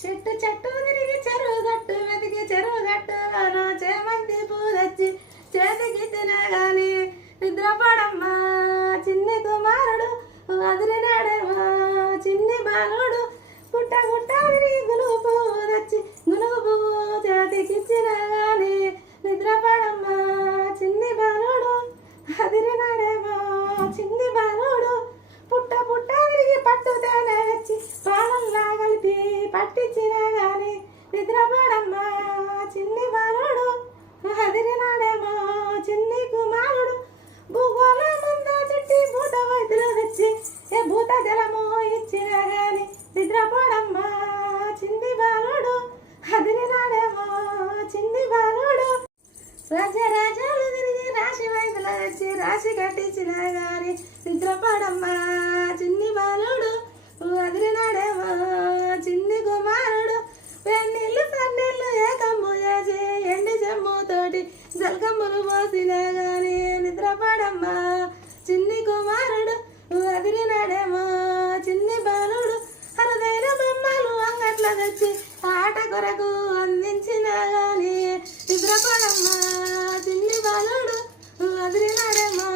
చెట్టు చెట్టు తిరిగి చెరువు గట్టు వెతికి చెరువు గట్టులోన చేమంతి పూలొచ్చి చేతికి తినగాని నిద్రపడమ్మా చిన్ని కుమారుడు వదిలినాడేమా చిన్ని బాలుడు గుట్ట గుట్ట తిరిగి గునుగు పువ్వు తెచ్చి గునుగు పువ్వు చేతికిచ్చిన గాని నిద్రపడమ్మా చిన్ని బాలుడు వదిలినాడేమో చిన్ని బాలుడు పుట్ట పుట్ట తిరిగి పట్టు తేనె వచ్చి పాలల్లా కలిపి పట్టించిన గాని నిద్రపడమ్మా చిన్ని బాలుడు అదిరినాడేమో చిన్ని కుమారుడు భూగోళ ముంద చుట్టి భూత వైద్యులు తెచ్చి ఏ భూత జలము ఇచ్చిన గాని నిద్రపడమ్మా చిన్ని బాలుడు అదిరినాడేమో చిన్ని బాలుడు రాజరాజాలు తిరిగి రాశి వైద్యులు తెచ్చి రాశి కట్టించిన గాని నిద్రపడమ్మా చిన్ని బాలుడు వదిలినాడేమో చిన్ని కుమారుడు వెన్నీళ్ళు సన్నీళ్ళు ఏకమ్ము చేసి ఎండి చెమ్ముతోటి జల్కమ్ములు పోసిన గాని నిద్రపడమ్మా చిన్ని కుమారుడు వదిలినాడేమో చిన్ని బాలుడు అరుదైన బొమ్మలు అంగట్ల తెచ్చి ఆట కొరకు అందించిన గాని నిద్రపడమ్మా చిన్ని బాలుడు వదిలినాడేమో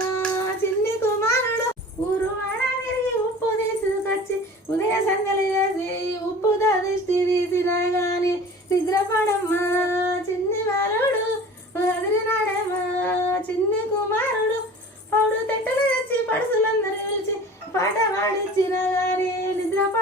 చిన్ని కుమారుడు ఊరు వాడ తిరిగి ఉప్పు తీసుకొచ్చి ఉదయ సంగలి చేసి ఉప్పు దిష్టి తీసిన గాని నిద్రపడమ్మా చిన్ని బాలుడు వదిలినాడేమో చిన్ని కుమారుడు పౌడు తెట్టలు తెచ్చి పడుసులందరూ పిలిచి పాట పాడించిన గాని నిద్రపడ